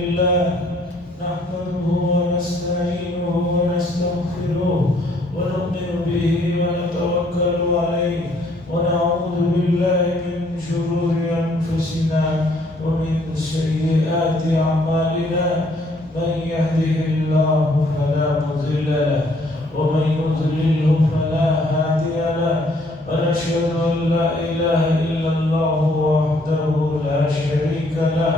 لله نحمده ونستعينه ونستغفره ونؤمن به ونتوكل عليه ونعوذ بالله من شرور أنفسنا ومن سيئات أعمالنا من يهده الله فلا مضل له ومن يضلله فلا هادي له ونشهد أن لا إله إلا الله وحده لا شريك له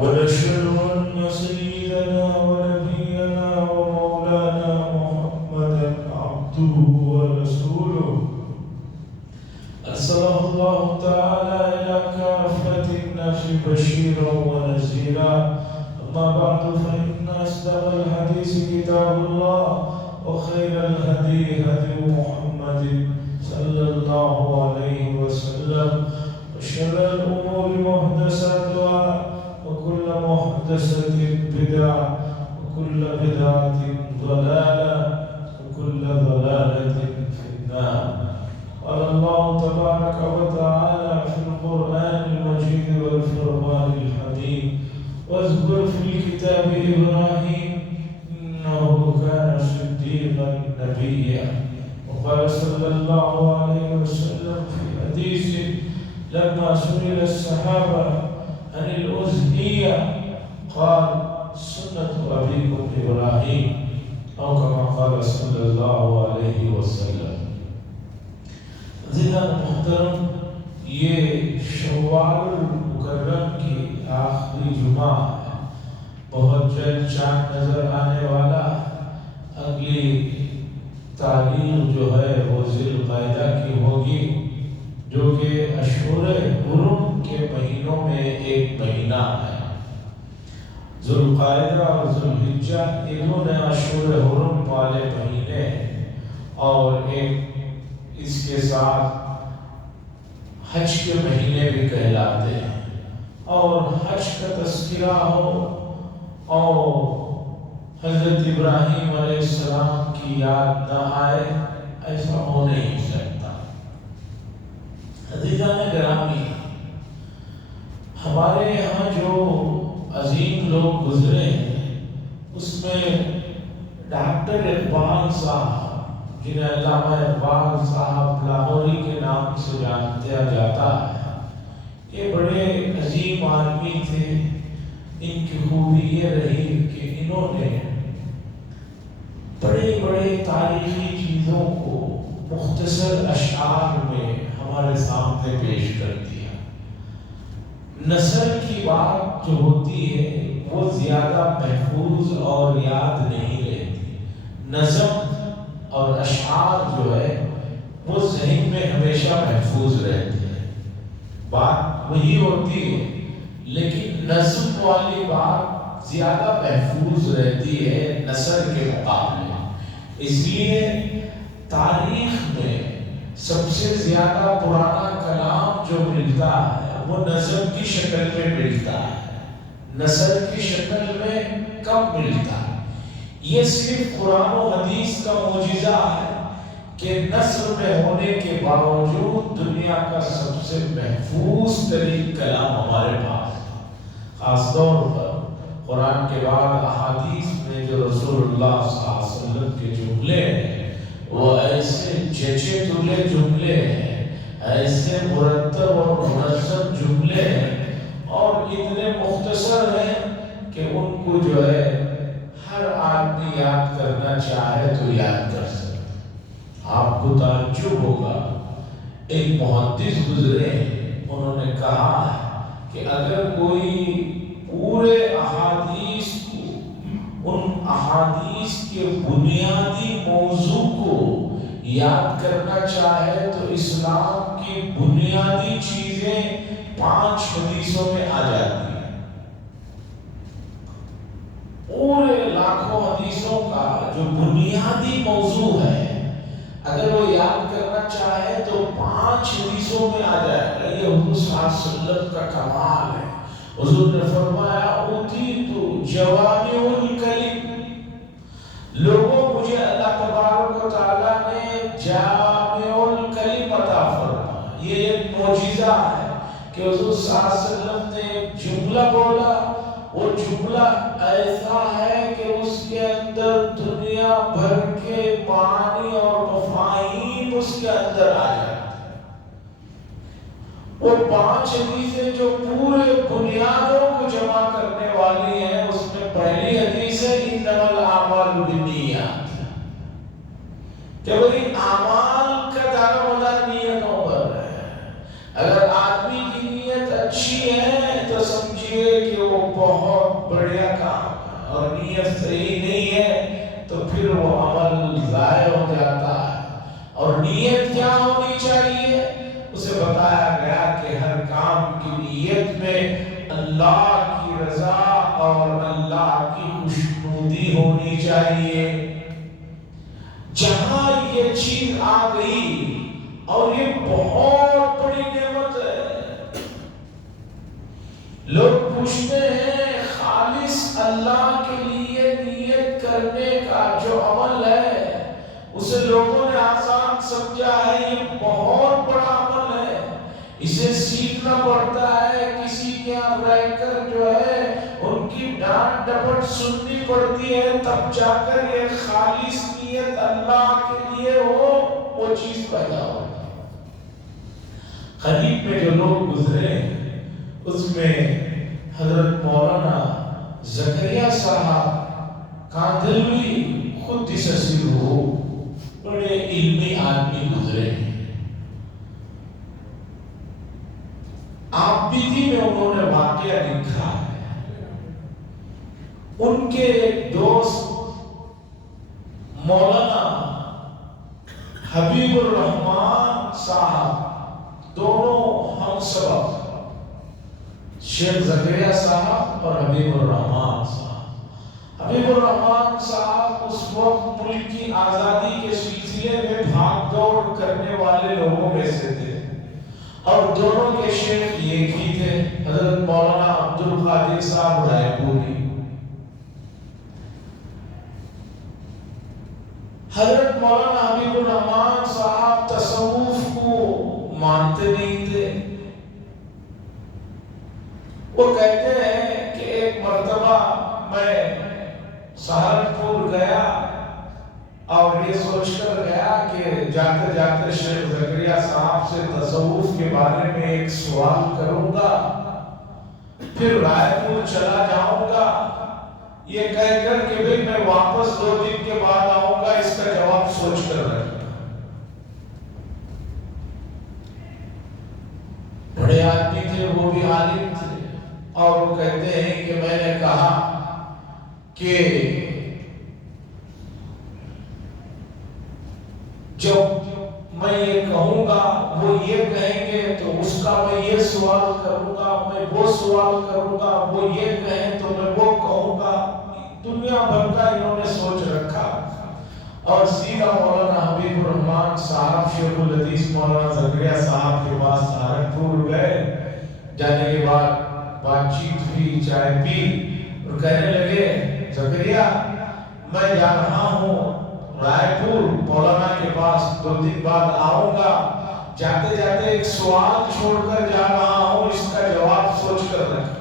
ونشهد أن سيدنا ونبينا ومولانا محمدا عبده ورسوله أرسله الله تعالى إلى كافة الناس بشيرا ونذيرا أما بعد فإن أصدق الحديث كتاب الله وخير الهدي هدي محمد صلى الله عليه وسلم وشر الأمور محدثاتها وكل محدثة بدعة وكل بدعة ضلالة وكل ضلالة في النار. قال الله تبارك وتعالى في القرآن المجيد والفرقان الحميد واذكر في الكتاب إبراهيم إنه كان صديقا نبيا. وقال صلى الله عليه وسلم في حديث لما سئل الصحابة عن الأزهية قال سنة أبيكم إبراهيم أو كما قال صلى الله عليه وسلم. زیادہ محترم، یہ شوال مکرم کی آخری جمعہ ہے، بہت جلد چاند نظر آنے والا. اگلی تاریخ جو ہے وہ ذی القعدہ کی ہوگی، جو کہ اشہر حرم کے مہینوں میں ایک مہینہ ہے. ذی القعدہ اور ذی الحجہ یہ دونوں اشہر حرم والے مہینے، اور ایک اس کے ساتھ حج کے مہینے بھی کہلاتے ہیں. اور حج کا تذکرہ ہو اور حضرت ابراہیم علیہ السلام کی یاد نہ آئے، ایسا ہو نہیں سکتا. عزیزان گرامی، ہمارے یہاں جو عظیم لوگ گزرے ہیں اس میں ڈاکٹر اقبال صاحب، جنہیں علامہ اقبال صاحب لاہوری کے نام سے جانا جاتا ہے، یہ بڑے عظیم آدمی تھے. ان کی خوبی یہ رہی کہ انہوں نے بڑے بڑے تاریخی چیزوں کو مختصر اشعار میں ہمارے سامنے پیش کر دیا. نثر کی بات جو ہوتی ہے وہ زیادہ محفوظ اور یاد نہیں رہتی. نظم اور اشعار جو ہے وہ ذہن میں ہمیشہ محفوظ رہتے ہیں. بات وہی ہوتی ہے لیکن نظم والی بات زیادہ محفوظ رہتی ہے نثر کے مقابلے. اس لیے تاریخ میں سب سے زیادہ پرانا کلام جو ملتا ہے وہ نظم کی شکل میں ملتا ہے، نثر کی شکل میں کم ملتا ہے. یہ صرف قرآن و حدیث کا معجزہ ہے کہ نثر میں ہونے کے باوجود دنیا کا سب سے محفوظ ترین کلام ہمارے پاس ہے. خاص طور پر قرآن کے بعد احادیث میں جو رسول اللہ صلی اللہ علیہ وسلم کے جملے ہیں وہ ایسے جچے تلے جملے ہیں، ایسے مرتب اور منظم جملے ہیں اور اتنے مختصر ہیں کہ ان کو جو ہے ہر آدمی یاد کرنا چاہے تو یاد کر سکتے. آپ کو تعجب ہوگا، ایک محدث گزرے انہوں نے کہا کہ اگر کوئی پورے احادیث کو، ان احادیث کے بنیادی موضوع کو یاد کرنا چاہے تو اسلام کی بنیادی چیزیں 5 حدیثوں میں آ جاتی ہیں. پورے لاکھوں حدیثوں کا جو بنیادی موضوع ہے اگر وہ یاد کرنا چاہے تو 5 حدیثوں میں آ جائے گا. یہ حضور صلی اللہ علیہ وسلم کا کمال ہے. حضور نے فرمایا اوتیت جوامع الکلم، لوگوں مجھے اللہ تبارک و تعالیٰ نے جامع الکلم عطا فرمایا. یہ ایک معجزہ ہے کہ حضور صلی اللہ علیہ وسلم نے جملہ بولا وہ جملہ ایسا ہے کہ اس کے اندر دنیا بھر کے معانی اور مفاہیم اس کے اندر آ جاتے ہیں۔ وہ 5 حدیثیں جو پورے بنیادوں کو جمع کرنے والی ہیں، اس میں پہلی حدیث ہے انما الاعمال بالنیات، کہ بھئی اعمال کا دار و مدار نیتوں پر ہے۔ اگر آدمی کی نیت اچھی ہے تو سمجھیے کہ وہ بہت بڑھیا کام ہے، اور نیت صحیح نہیں ہے تو پھر وہ عمل ضائع ہو جاتا ہے۔ اور نیت کیا ہونی چاہیے؟ اسے بتایا گیا کہ ہر کام کی نیت میں اللہ کی رضا اور اللہ کی خوشنودی ہونی چاہیے۔ جہاں یہ چیز آ گئی، اور یہ بہت بڑی نعمت ہے، لوگ پوچھتے ہیں خالص اللہ کے لیے نیت کرنے کا جو عمل ہے اسے لوگوں نے آسان سمجھا ہے، یہ بہت بڑا عمل ہے، اسے سیکھنا پڑتا ہے، کسی کے یہاں رہ کر جو ہے ان کی ڈانٹ ڈپٹ سننی پڑتی ہے، تب جا کر یہ خالص نیت اللہ کے لیے ہو وہ چیز پیدا ہو۔ قریب میں جو لوگ گزرے اس میں حضرت مولانا زکریا صاحب کاندھلوی قدس سرہ بڑے علمی آدمی گزرے ہیں۔ آپ بیتی میں انہوں نے واقعہ لکھا ہے، ان کے ایک دوست مولانا حبیب الرحمان صاحب، دونوں ہم سبق، شیخ زکریا صاحب اور حبیب الرحمان صاحب۔ حبیب الرحمان صاحب اس وقت ملک کی آزادی کے سلسلے میں بھاگ دوڑ کرنے والے لوگوں میں سے تھے، اور دونوں کے شیخ ایک ہی تھے، حضرت مولانا عبد القادر صاحب رائے پوری۔ حضرت مولانا حبیب الرحمان صاحب تصوف کو مانتے نہیں تھے۔ وہ کہتے ہیں کہ ایک مرتبہ میں سہارنپور گیا اور یہ سوچ کر گیا کہ جاتے جاتے شیخ زکریا صاحب سے تصوف کے بارے میں ایک سوال کروں گا، پھر رائے پور چلا جاؤں گا، یہ کہہ کر کہ بھئی میں واپس 2 دن کے بعد آؤں گا، اس کا جواب سوچ کر رکھنا۔ بڑے آدمی تھے، وہ بھی عالم تھے، اور وہ کہتے ہیں کہ میں نے کہا کہ جب میں یہ کہوں گا وہ یہ کہیں گے تو اس کا میں یہ سوال کروں گا، میں وہ سوال کروں گا، وہ یہ کہیں تو میں وہ کہوں گا۔ دنیا بھر کا انہوں نے سوچ رکھا، اور سیدھا مولانا حبیب الرحمان صاحب شیخ الحدیث مولانا زکریا صاحب کے پاس سہارنپور گئے۔ جانے کے بعد بات چیت ہوئی، چائے پی، اور کہنے لگے زکریا میں جا رہا ہوں رائے پور مولانا کے پاس، 2 دن بعد آؤں گا، جاتے جاتے ایک سوال چھوڑ کر جا رہا ہوں، اس کا جواب سوچ کر رکھنا،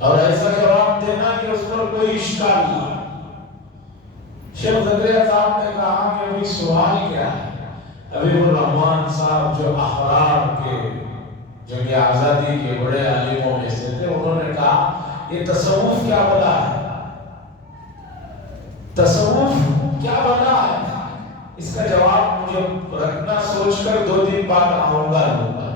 اور ایسا جواب دینا کہ اس پر کوئی اشکال نہ۔ شیخ زکریا صاحب نے کہا کہ ابھی سوال کیا ہے؟ حبیب الرحمان صاحب جو احرار کے جنگ آزادی کے بڑے عالموں میں سے تھے، انہوں نے کہا یہ تصوف کیا بلا ہے؟ تصوف کیا بنا ہے؟ اس کا جواب مجھے رکھنا، سوچ کر 2 دن بعد آؤں گا لوں گا۔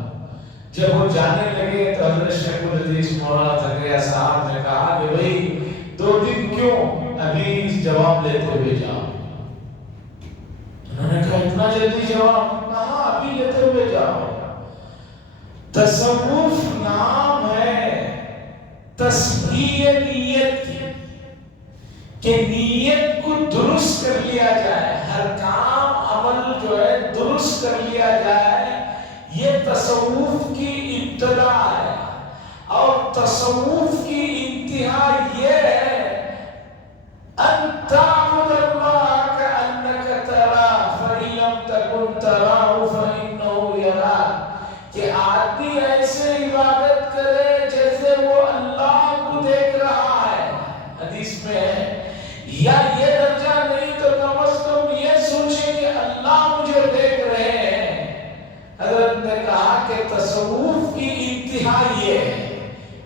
جب وہ جانے لگے تو حضرت شیخ الحدیث مولانا زکریا صاحب نے کہا کہ بھئی 2 دن کیوں، ابھی جواب لیتے ہوئے جاؤ۔ انہوں نے کہا اتنا جلدی جواب؟ کہا ابھی لیتے ہوئے جاؤ۔ تصوف نام ہے تصحیح نیت کی، کہ نیت کو درست کر لیا جائے، ہر کام عمل جو ہے درست کر لیا جائے، یہ تصوف کی ابتدا ہے۔ اور تصوف کی انتہا یہ ہے ان تعبد اللہ کأنک تراہ فإن لم تکن تراہ فإنہ یراک، کہ آدمی ایسے عبادت کرے جیسے وہ اللہ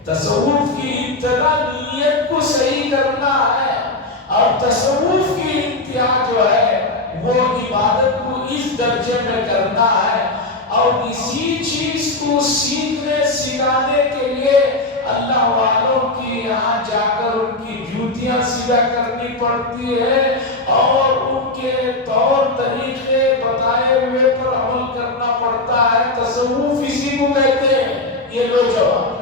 تصوف کی ابتدا نیت کو صحیح کرنا ہے، اور تصوف کی انتہا جو ہے وہ عبادت کو اس درجے میں کرنا ہے، اور اسی چیز کو سیکھنے سکھانے کے لیے اللہ والوں کی یہاں جا کر ان کی جوتیاں سیدھا کرنی پڑتی ہے، اور ان کے طور طریقے بتائے ہوئے پر عمل کرنا پڑتا ہے۔ تصوف اسی کو کہتے ہیں۔ یہ لو جواب۔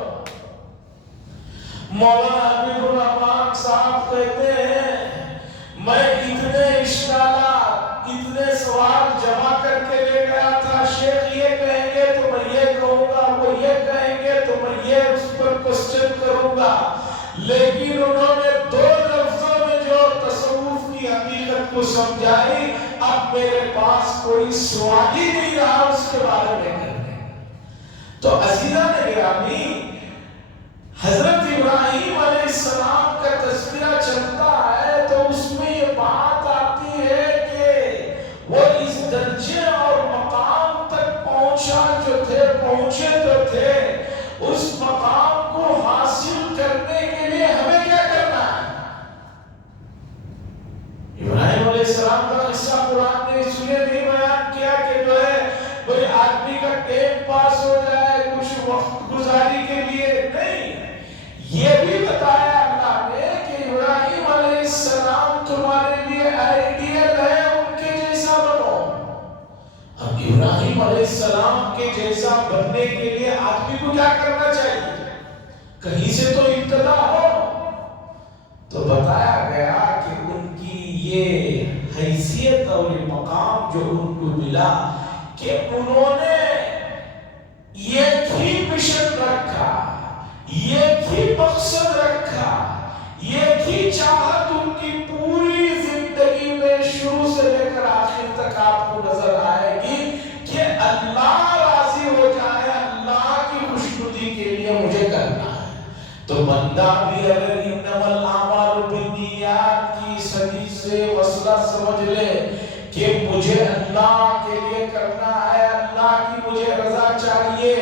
مولانا حبیب الرحمان صاحب کہتے ہیں میں اتنے اشکالات، اتنے سوال جمع کر کے لے گیا تھا، شیخ یہ کہیں گے تو میں یہ کہوں گا، وہ یہ کہیں گے تو میں یہ اس پر کوسچن کروں گا، لیکن انہوں نے 2 لفظوں میں جو تصوف کی حقیقت کو سمجھائی، اب میرے پاس کوئی سوال ہی نہیں رہا اس کے بارے میں کرنے۔ تو عزیزان گرامی، حضرت ابراہیم علیہ السلام کا تذکرہ چلتا ہے تو اس میں یہ بات آتی ہے کہ وہ اس درجے اور مقام تک پہنچے تو تھے، اس مقام کو حاصل کرنے کے لیے ہمیں کیا کرنا ہے؟ ابراہیم علیہ السلام کا قصہ قرآن نے اس لیے نہیں بیان کیا کہ جو ہے کوئی آدمی کا ٹائم پاس ہو جائے کچھ وقت گزاری کے لیے، نہیں، یہ بھی بتایا اللہ نے کہ ابراہیم علیہ السلام تمہارے لیے آئیڈیل ہے، ان کے جیسا بنو۔ اب ابراہیم علیہ السلام کے جیسا بننے کے لیے آدمی کو کیا کرنا چاہیے؟ کہیں سے تو ابتدا ہو۔ تو بتایا گیا کہ ان کی یہ حیثیت اور یہ مقام جو ان کو ملا کہ انہوں نے ایک ہی مشن رکھا، ایک ہی مقصد رکھا، ایک ہی چاہت ان کی پوری زندگی میں شروع سے لے کر آخر تک آپ کو نظر آئے گی کہ اللہ راضی ہو جائے، اللہ کی خوشنودی کے لیے مجھے کرنا ہے۔ تو بندہ بھی اگر انما الاعمال بالنیات کی اس حدیث سے وصلہ سمجھ لے کہ مجھے اللہ کے لیے کرنا ہے، اللہ کی مجھے رضا چاہیے،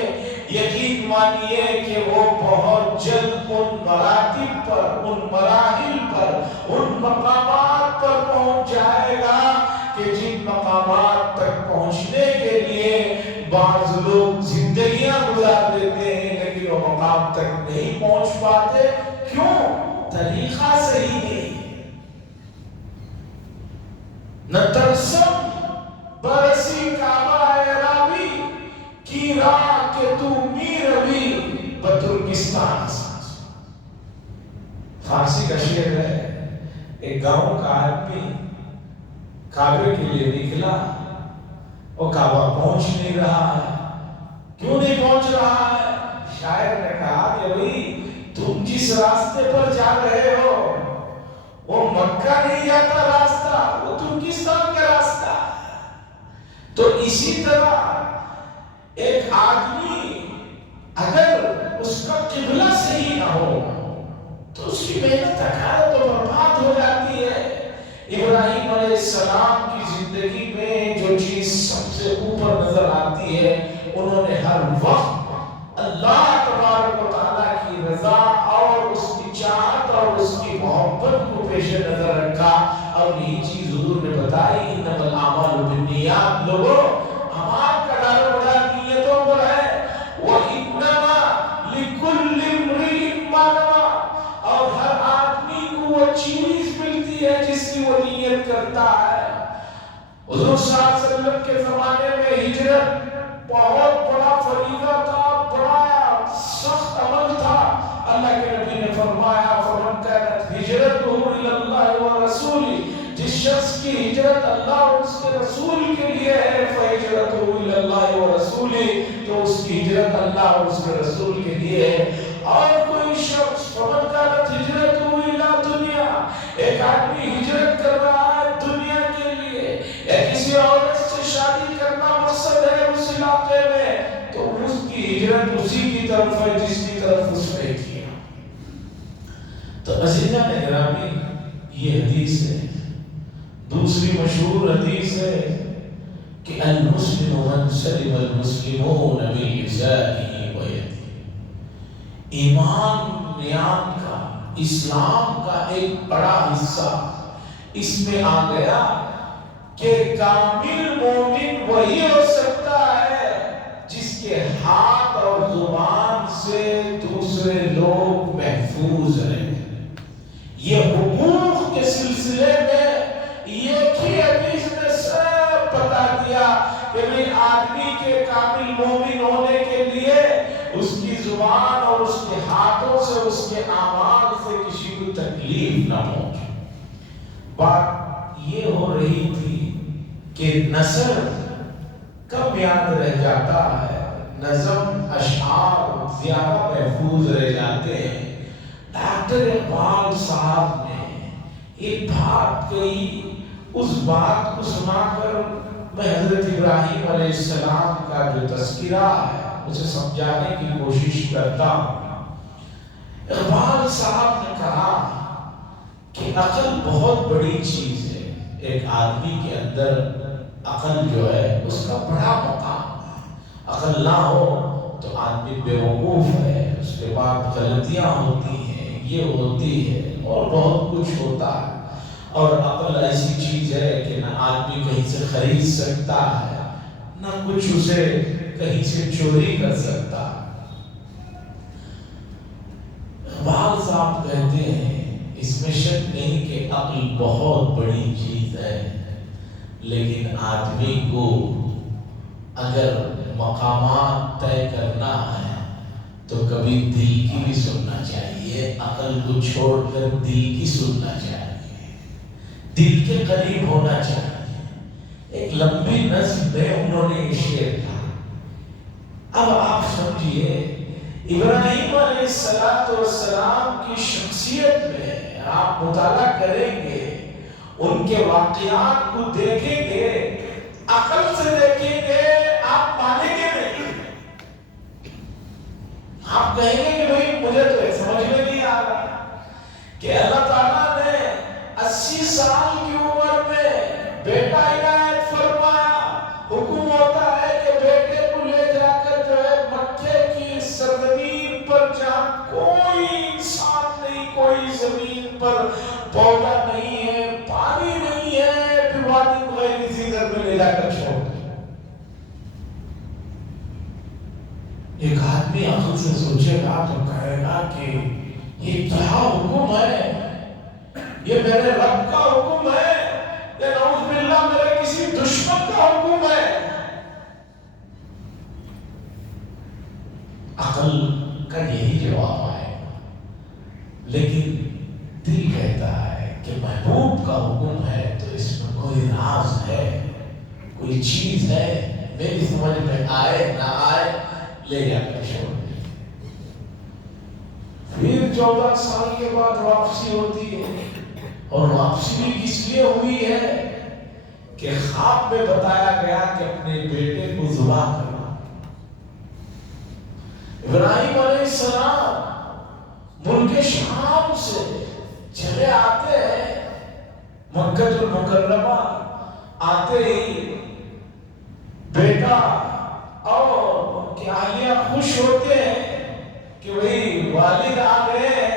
یقین مانیے کہ وہ بہت جلد ان مراتب پر، ان مراحل پر، ان مقامات پر پہنچ جائے گا کہ جن مقامات تک پہنچنے کے لیے بعض لوگ زندگیاں گزار دیتے ہیں لیکن وہ مقام تک نہیں پہنچ پاتے۔ کیوں؟ طریقہ صحیح نہیں۔ نہ ترسم برسی کعبہ عرابی کی راہ کہ تو میروی بترکستان۔ فارسی کا شعر ہے، ایک گاؤں کا آدمی کعبے کے لیے نکلا، وہ کعبہ پہنچ نہیں رہا ہے۔ کیوں نہیں پہنچ رہا ہے؟ شاعر نے کہا کہ بھئی تم جس راستے پر جا رہے ہو وہ مکہ نہیں جاتا راستہ، وہ ترکستان کا راستہ ہے۔ تو اسی طرح ایک آدمی اگر اس کا قبلہ صحیح نہ ہو تو اس کی محنت حقارت و برباد ہو جاتی ہے۔ ابراہیم علیہ السلام کی زندگی میں جو چیز سب سے اوپر نظر آتی ہے، انہوں نے ہر وقت اللہ تبارک و تعالیٰ کی رضا اور اس کی چاہت اور اس کی محبت کو پیش نظر رکھا، اور یہی چیز حضور نے بتائی انما الاعمال بالنیات۔ لوگوں، اعمال کا دار و مدار نیتوں پر ہے، وَإِنَّمَا لِكُلِّ امْرِئٍ مَّا نَوَىٰ، اور ہر آدمی کو وہ چیز ملتی ہے جس کی وہ نیت کرتا ہے۔ حضور صلی اللہ علیہ وسلم کے زمانے میں ہجرت بہت بڑا فریضہ تھا، بڑا سخت عمل تھا۔ اللہ کے نبی نے فرمایا فَمَنْ كَانَتْ هِجْرَتُهُ إِلَى اللَّهِ وَرَسُولِهِ، جس شخص کی ہجرت اللہ اور اس کے رسول کے لیے ہے، فَهِجْرَتُهُ إِلَى اللَّهِ وَرَسُولِهِ، تو اس کی ہجرت اللہ اور اس کے رسول کے لیے ہے۔ اور کوئی شخص فَمَنْ كَانَتْ هِجْرَتُهُ إِلَى دُنْيَا، ایک آدمی ہجرت کر رہا ہے دنیا کے لیے، یا کسی عورت سے شادی کرنا مقصد ہے اس علاقے میں، تو اس کی ہجرت اسی کی طرف ہے جس کی طرف اس نے کیا۔ تو عزیزان گرامی، یہ حدیث ہے۔ دوسری مشہور حدیث ہے کہ المسلم من سلم المسلمون بلسانه ويده، ایمان کا اسلام کا ایک بڑا حصہ اس میں آ گیا کہ کامل مومن وہی ہو سکتا ہے جس کے ہاتھ اور زبان سے دوسرے لوگ محفوظ رہیں۔ یہ حقوق کے سلسلے میں یہ کی حدیث نے سب بتا دیا کہ میں آدمی کے کامل مومن ہونے کے لیے اس کی زبان اور اس کے ہاتھوں سے اس کے اعمال سے کسی کو تکلیف نہ ہو۔ بات یہ ہو رہی تھی کہ نثر کب یاد رہ جاتا ہے، نظم اشعار زیادہ محفوظ رہ جاتے ہیں۔ ڈاکٹر اقبال صاحب نے ایک بات کہی، اس بات کو سنا کر میں حضرت ابراہیم علیہ السلام کا جو تذکرہ ہے اسے سمجھانے کی کوشش کرتا ہوں۔ اقبال صاحب نے کہا کہ عقل بہت بڑی چیز ہے، ایک آدمی کے اندر عقل جو ہے اس کا بڑا مقام ہے۔ عقل نہ ہو تو آدمی بیوقوف ہے، اس کے بعد غلطیاں ہوتی ہیں، یہ ہوتی ہے اور بہت کچھ ہوتا ہے۔ اور عقل ایسی چیز ہے کہ نہ آدمی کہیں سے خرید سکتا ہے، نہ کچھ اسے کہیں سے چوری کر سکتا ہے۔ اقبال صاحب کہتے ہیں اس میں شک نہیں کہ عقل بہت بڑی چیز ہے، لیکن آدمی کو اگر مقامات طے کرنا ہے تو کبھی دل کی بھی سننا چاہیے، عقل کو چھوڑ کر دل کی سننا چاہیے، دل کے قریب ہونا چاہیے۔ ایک لمبی نظم میں انہوں نے یہ شعر کہا۔ اب آپ سمجھیے ابراہیم علیہ السلام کی شخصیت میں آپ مطالعہ کریں گے، ان کے واقعات کو دیکھیں گے، عقل سے دیکھیں گے، آپ مانیں گے نہیں۔ آپ کہیں گے کہ بھئی مجھے تو سمجھ میں نہیں آ رہا کہ اللہ تعالیٰ نے 80 سال کی عمر میں بیٹا عنایت فرمایا، حکم ہوتا ہے کہ بیٹے کو لے جا کر جو ہے مکے کی سرزمین پر جہاں کوئی انسان نہیں، کوئی زمین پر پودا نہیں ہے، پانی نہیں ہے، پھر وادی غیر ذی زرع میں لے جا کر چھوڑ دیں۔ ایک آدمی عقل سے سوچے گا تو کہے گا کہ یہ کیا حکم ہے، یہ میرے رب کا حکم ہے یا نعوذ باللہ میرے کسی دشمن کا حکم ہے؟ عقل کا یہی جواب آئے گا، لیکن دل کہتا ہے کہ محبوب کا حکم ہے تو اس میں کوئی راز ہے، کوئی چیز ہے، میری سمجھ میں آئے نہ آئے لے جا کر چھوڑ دیں۔ پھر 14 سال کے بعد واپسی ہوتی ہے، اور واپسی بھی کس لیے ہوئی ہے کہ خواب میں بتایا گیا کہ اپنے بیٹے کو ذبح کرنا۔ ابراہیم علیہ السلام ملک شام سے چلے آتے ہیں مکہ المکرمہ، آتے ہی بیٹا اور ان کی اہلیہ خوش ہوتے ہیں کہ وہی والد آ گئے ہیں،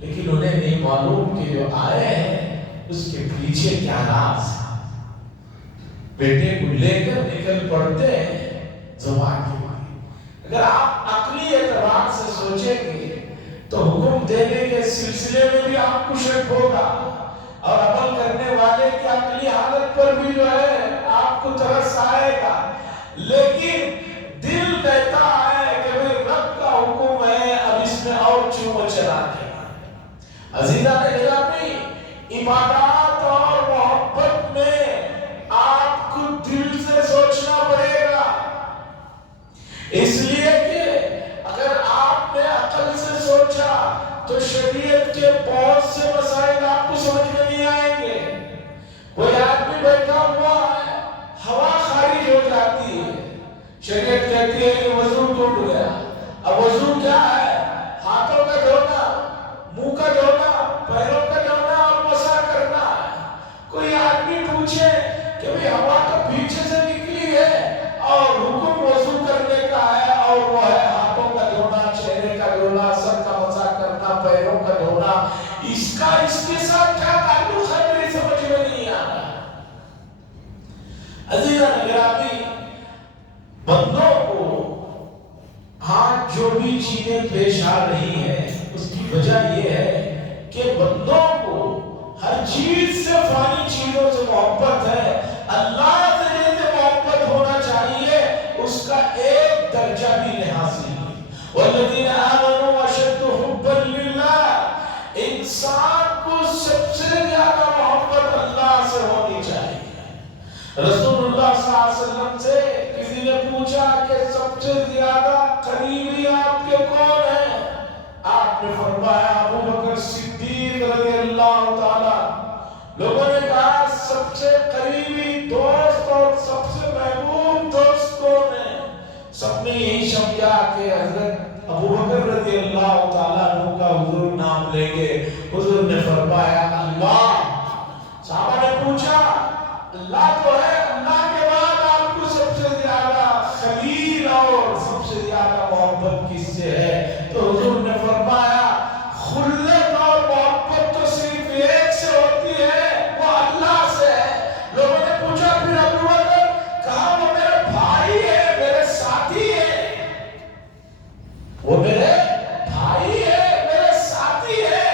لیکن انہیں نہیں معلوم کہ جو آئے ہیں اس کے پیچھے کیا راز ہے۔ بیٹے کو لے کر نکل پڑتے ہیں زبان کی مانی۔ اگر آپ عقلی اعتبار سے سوچیں گے تو حکم دینے کے سلسلے میں بھی آپ کو شک ہوگا، اور عمل کرنے والے کی عقلی حالت پر بھی جو ہے آپ کو ترس آئے گا، لیکن دل کہتا ہے کہ وہ رب کا حکم ہے، اب اس میں اور چوم چلا کے عزیزان گرامی، عبادات اور محبت میں آپ کو دل سے سوچنا پڑے گا، اس لیے کہ اگر آپ نے عقل سے سوچا تو شریعت کے بہت سے مسائل آپ کو سمجھ میں نہیں آئیں گے۔ کوئی آدمی بیٹھا ہوا ہے، ہوا خارج ہو جاتی ہے، شریعت کہتی ہے کہ وضو ٹوٹ گیا۔ اب وضو کیا ہے؟ ہاتھوں کا دھونا، منہ کا دھونا، پیروں کا دھونا اور مسح کرنا ہے۔ کوئی آدمی پوچھے کہ ہوا تو پیچھے سے نکلی ہے اور حکم وضو کرنے کا ہے گرامی، بندوں کو آج جو بھی چیزیں پیش آ رہی ہیں اس کی وجہ یہ ہے کہ بندوں کو ہر چیز سے، فانی چیزوں سے محبت ہے۔ اللہ سے جیسے محبت ہونا چاہیے اس کا ایک درجہ بھی نہیں حاصل۔ والذین آمنوا اشد حبا للہ، انسان کو سب سے زیادہ محبت اللہ سے ہونی چاہیے۔ رسول اللہ صلی اللہ علیہ وسلم سے کسی نے پوچھا کہ سب سے زیادہ قریبی آپ کے کون ہیں؟ آپ نے فرمایا ابو بکر صدیق رضی اللہ تعالی۔ لوگوں نے کہا سب سے قریبی دوست اور سب سے محبوب دوست کون ہے؟ سب نے یہی سمجھا کہ حضرت ابو بکر رضی اللہ تعالیٰ عنہ کا حضور نام لیں گے۔ حضور نے فرمایا اللہ۔ صحابہ نے پوچھا اللہ تو ہے، اللہ کے بعد آپ کو سب سے زیادہ خلیل اور سب سے زیادہ محبت کس سے ہے؟ تو حضور نے فرمایا خلت اور محبت تو صرف ایک سے ہوتی ہے، وہ اللہ سے ہے۔ لوگوں نے پوچھا پھر ابو بکر؟ کہا وہ میرے بھائی ہے، میرے ساتھی ہے، وہ میرے بھائی ہے، میرے ساتھی ہے۔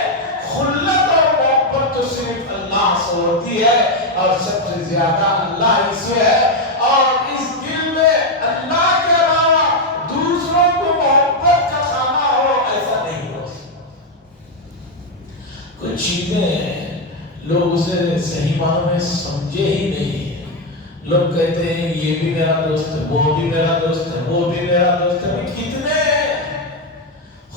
خلت اور محبت تو صرف اللہ سے ہوتی ہے اور سب سے زیادہ اللہ ہی سے ہے، اور اس دل میں اللہ کے علاوہ دوسروں کو محبت کا خانہ ہو، ایسا نہیں ہو سکتا۔ کچھ چیزیں لوگ اسے صحیح معنوں میں سمجھے ہی نہیں ہیں۔ لوگ کہتے ہیں یہ بھی میرا دوست ہے، وہ بھی میرا دوست ہے، وہ بھی میرا دوست ہے۔ کتنے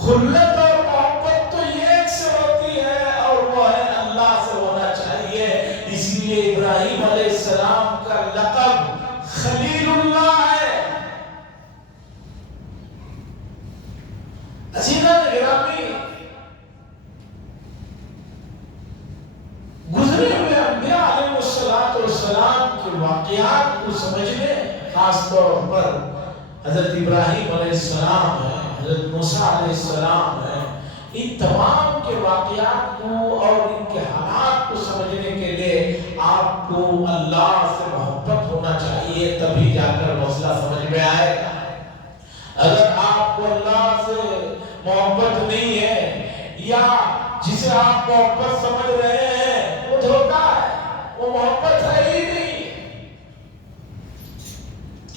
خلت اور محبت تو ایک سے ہوتی ہے اور وہ ہے اللہ سے ہونا چاہیے۔ اس لیے ابراہیم علیہ السلام کا لقب خلیل اللہ ہے۔ عزیزان گرامی، گزرے ہوئے انبیاء علیہ السلام کے واقعات کو سمجھنے، خاص طور پر حضرت ابراہیم علیہ السلام ہے، حضرت موسیٰ علیہ السلام ہے، ان تمام کے واقعات کو اور ان کے حالات کو سمجھنے کے لیے آپ کو اللہ سے محبت ہونا چاہیے، تبھی جا کر مسئلہ سمجھ میں آئے گا۔ اگر آپ کو اللہ سے محبت نہیں ہے یا جسے آپ محبت سمجھ رہے ہیں وہ دھوکہ ہے، وہ محبت ہے ہی نہیں۔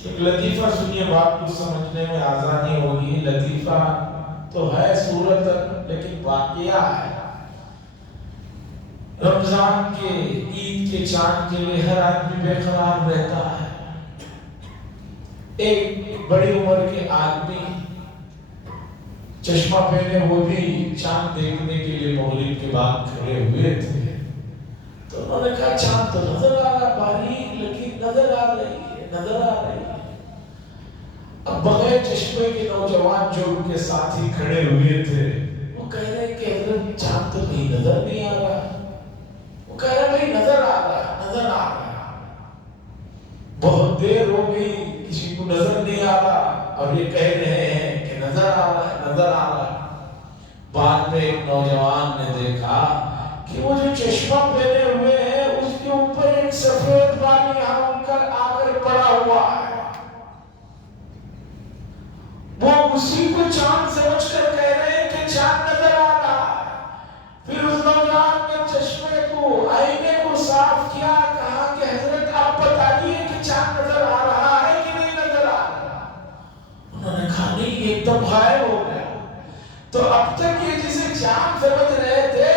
ایک لطیفہ سنیے، بات کو سمجھنے میں آسانی ہوگی۔ لطیفہ تو ہے صورت لیکن واقعہ ہے۔ رمضان کے عید کے چاند کے لیے ہر آدمی بے قرار رہتا ہے۔ ایک بڑی عمر کے آدمی چشمہ پہنے وہ بھی چاند دیکھنے کے لیے مغرب کے بعد کھڑے ہوئے تھے، تو انہوں نے کہا چاند تو نظر آ رہا، باریک لکیر نظر آ رہی ہے، نظر آ رہی ہے۔ اب بغیر چشمے کے نوجوان جو ان کے ساتھی کھڑے ہوئے تھے وہ کہہ رہے کہ حضرت چاند تو کہیں نظر نہیں آ رہا۔ وہ کہہ رہے بھائی نظر آ رہا، نظر آ رہا۔ بہت دیر ہو گئی، کسی کو نظر نہیں آ رہا، اور یہ کہہ رہے ہیں کہ نظر آ رہا ہے، نظر آ رہا ہے۔ بعد میں ایک نوجوان نے دیکھا کہ وہ جو چشمہ پہنے ہوئے ہیں اس کے اوپر ایک سفید بال یہاں ان کا آ کر پڑا ہوا ہے۔ وہ اسی کو چاند سمجھ کر کہہ رہے ہیں کہ چاند نظر آ رہا ہے۔ پھر اس نوجوان نے چشمے کو، آئینے کو صاف کیا، کہا کہ حضرت آپ بتائیے کہ چاند نظر آ رہا ہے کہ نہیں نظر آ رہا؟ انہوں نے کہا نہیں، یہ ایک دم غائب ہو گیا۔ تو اب تک یہ جسے چاند سمجھ رہے تھے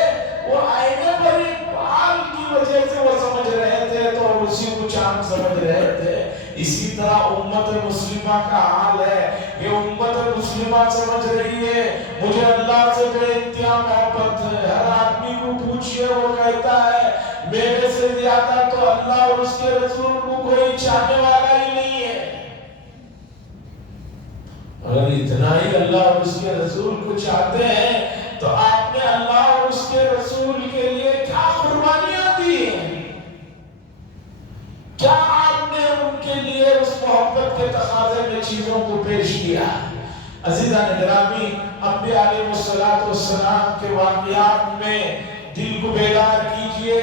وہ آئینے پر ایک بال کی وجہ سے وہ سمجھ رہے تھے، تو اسی کو چاند سمجھ رہے تھے۔ اسی طرح امت مسلمہ کا حال ہے۔ یہ امت مسلمہ سمجھ رہی ہے مجھے اللہ سے بے انتہا محبت ہے۔ ہر آدمی کو پوچھئے وہ کہتا ہے میرے سے زیادہ تو اللہ اور اس کے رسول کو کوئی چاہنے والا ہی نہیں ہے۔ اگر اتنا ہی اللہ اور اس کے رسول کو چاہتے ہیں تو آپ نے اللہ اور اس کے رسول کے لیے کیا قربانیاں دی ہیں؟ کیا آپ نے ان کے لیے اس محبت کے تقاضے میں چیزوں کو پیش کیا؟ عزیزان گرامی، انبیاء علیہ السلام کے واقعات میں دل کو بیدار کیجئے۔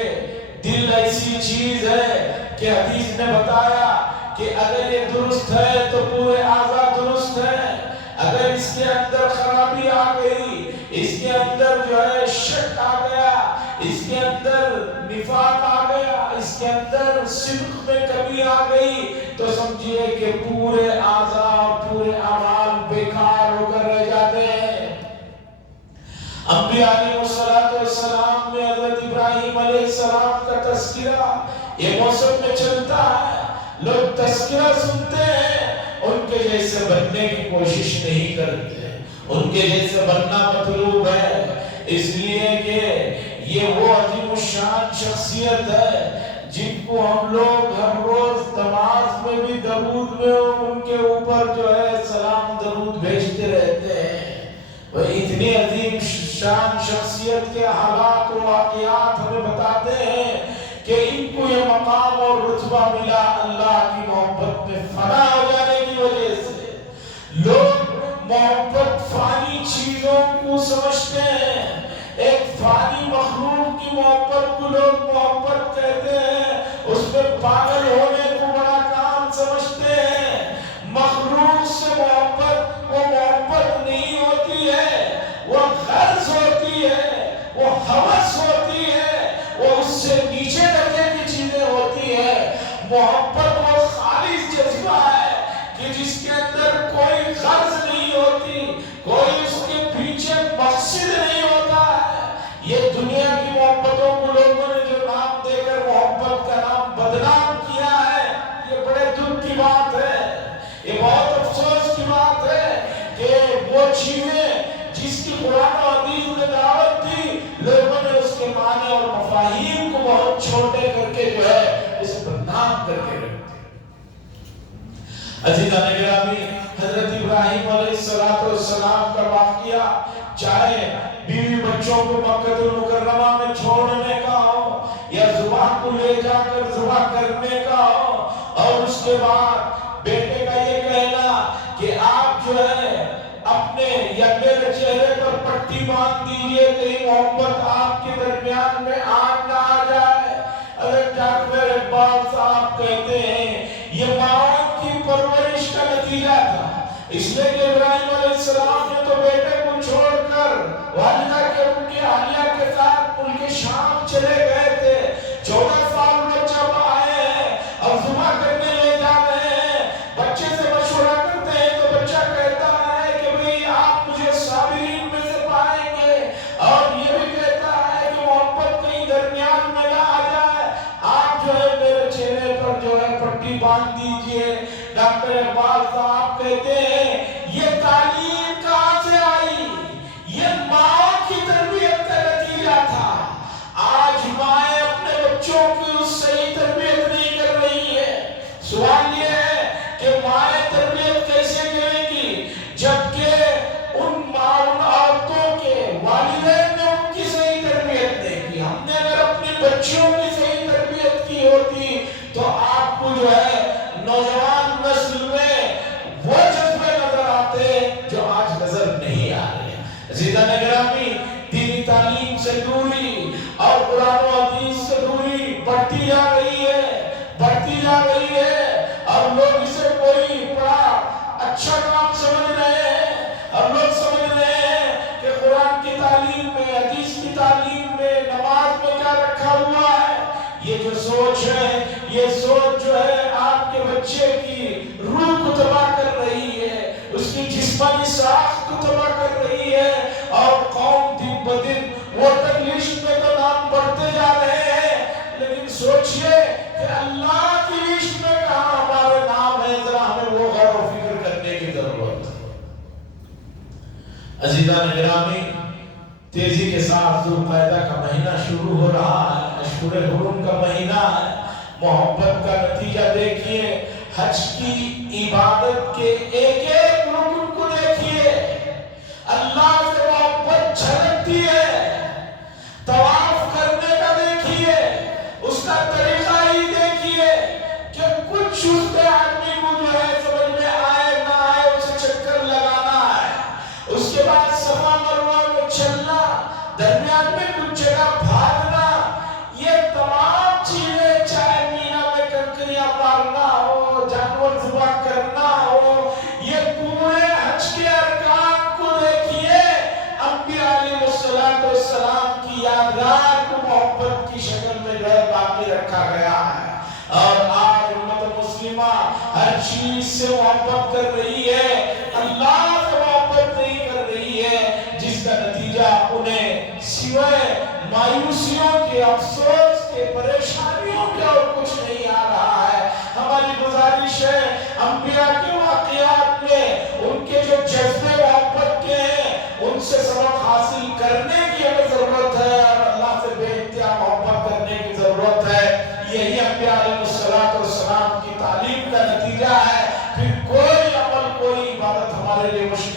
دل ایسی چیز ہے کہ حدیث نے بتایا کہ کہ اگر یہ درست ہے تو پورے اعضاء درست ہیں، اگر اس کے اندر خرابی آ گئی، اس کے اندر جو ہے شک آ گیا، اس کے اندر نفاق آ گیا، اس کے اندر صدق میں کمی آ گئی، تو سمجھیے کہ پورے اعضاء پورے اعمال بیکار ہو کر رہ جاتے ہیں۔ انبیاء علیہ السلام میں حضرت ابراہیم علیہ السلام کا تذکرہ یہ موسم میں چلتا ہے، لوگ تذکرہ سنتے ہیں، ان کے جیسے بننے کی کوشش نہیں کرتے، ان کے جیسے بننا مطلوب ہے، اس لیے کہ یہ وہ عظیم الشان شخصیت ہے جن کو ہم لوگ ہر روز نماز میں بھی درود میں ان کے اوپر جو ہے سلام درود بھیجتے رہتے ہیں۔ وہ اتنی عظیم شان شخصیت کے حالات و واقعات ہمیں بتاتے ہیں کہ ان کو یہ مقام اور رتبہ ملا اللہ کی محبت میں فنا ہو جانے کی وجہ سے۔ لوگ محبت فانی چیزوں کو سمجھتے ہیں، ایک فانی مخلوق کی محبت کو لوگ محبت کہتے ہیں، اس میں پاگل ہونے کو بڑا کام سمجھتے ہیں۔ مخلوق سے محبت وہ محبت نہیں ہوتی ہے، وہ غرض ہوتی ہے، وہ ہوس ہوتی ہے، وہ اس سے نیچے درجے کی چیزیں ہوتی ہے۔ محبت وہ خالص جذبہ ہے کہ جس کے اندر کوئی غرض نہیں ہوتی، کوئی اس کے پیچھے مقصد نہیں ہوتا ہے۔ یہ دنیا کی محبتوں کو لوگوں نے جو نام دے کر محبت کا نام بدنام کیا ہے، یہ بڑے دکھ کی بات ہے، یہ بہت افسوس کی بات ہے کہ وہ چیزیں جس کی قرآن و حدیث نے دعوت دی، لوگوں نے اس کے معنی اور مفاہیم کو بہت چھوٹے کر کے جو ہے اسے بدنام کر کے رکھ دیا۔ عزیزان گرامی، حضرت ابراہیم علیہ السلام کا واقعہ چاہے بیوی بچوں کو مکہ المکرمہ میں چھوڑنے کا ہو یا ذبح کو لے جا کر ذبح کرنے کا ہو، اور اس کے بعد بیٹے کا یہ کہنا کہ آپ جو ہے اپنے یا میرے چہرے پر پٹی باندھ دیجئے کہ محبت آپ کے درمیان میں آگ نہ آ جائے۔ حضرت جعفر اقبال صاحب کہتے ہیں یہ ماں کی پرورش کا نتیجہ تھا، اس لیے کہ ابراہیم علیہ السلام نے تو بیٹے کو چھوڑ کر والدہ کے ان کے اہلیہ کے ساتھ ملک شام چلے گئے تھے، 14 سال میں جب آئے ہیں اور ذبح کرنے لے جا رہے ہیں، بچے سے مشورہ کرتے ہیں تو بچہ کہتا ہے کہ بھئی آپ مجھے صابرین میں سے پائیں گے، اور یہ بھی کہتا ہے کہ محبت کہیں درمیان میں نہ آ جائے، آپ جو ہے میرے چہرے پر جو ہے پٹی باندھ دیجئے۔ ڈاکٹر اقبال صاحب کہتے ہیں یہ تعلیم کہاں سے آئی؟ یہ ماں کی تربیت کا نتیجہ تھا۔ آج مائیں اپنے بچوں کی اس صحیح تربیت نہیں کر رہی ہے۔ سوال یہ ہے کہ مائیں تربیت کیسے کریں گی جبکہ ان عورتوں کے والدین نے ان کی صحیح تربیت نہیں کی؟ ہم نے اگر اپنی بچیوں کی صحیح تربیت کی ہوتی تو آپ کو جو ہے نوجوان نسل میں وہ جذبے نظر آتے جو آج نظر نہیں آ رہے۔ عزیزان گرامی، دینی تعلیم سے دوری اور قرآن و حدیث سے دوری بڑھتی جا رہی ہے، بڑھتی جا رہی ہے، اور لوگ اسے کوئی بڑا اچھا کام سمجھ رہے ہیں، اور لوگ سمجھ رہے ہیں کہ قرآن کی تعلیم میں، حدیث کی تعلیم میں، نماز میں کیا رکھا ہوا ہے۔ یہ جو سوچ ہے، یہ سوچ جو ہے آپ کے بچے کی روح کو تباہ کر رہی ہے، اس کی جسمانی ساخت کو تباہ کر رہی ہے، اور قوم دن بدن وہ لسٹ میں تو نام بڑھتے جا رہے ہیں، لیکن سوچئے کہ اللہ کی لسٹ میں کہاں ہمارے نام ہے، ذرا ہمیں وہ غور و فکر کرنے کی ضرورت ہے۔ عزیزان گرامی، تیزی کے ساتھ ذوالقعدہ کا مہینہ شروع ہو رہا ہے، اشہر حرم کا مہینہ ہے۔ محبت کا نتیجہ دیکھیے، حج کی عبادت کے ایک ایک رکن کو دیکھیے، اللہ سے محبت جھلکتی ہے۔ طواف کرنے کا دیکھیے، اس کا طریقہ ہی دیکھیے کہ کچھ اس پہ آدمی کو جو ہے سمجھ میں آئے نہ آئے اسے چکر لگانا ہے، اس کے بعد صفا مروہ میں چلنا، درمیان میں کچھ جگہ بھاگنا، یہ تمام چیزیں، چاہے مینا میں کنکریاں مارنا ہو، جانور ہر چیز سے محبت کر رہی ہے، اللہ سے محبت نہیں کر رہی ہے، جس کا نتیجہ انہیں سوائے مایوسیوں کے، افسوس کے، پریشانیوں کے اور کچھ نہیں آ رہا ہے۔ ہماری گزارش ہے انبیاء کے واقعات میں ان کے جو جذبے محبت کے ہیں ان سے سبق حاصل کرنے کی ہمیں ضرورت ہے، اور اللہ سے بے انتہا محبت کرنے کی ضرورت ہے۔ یہی انبیاء علیہ السلام کی تعلیم کا نتیجہ ہے۔ پھر کوئی عمل، کوئی عبادت ہمارے لیے مشکل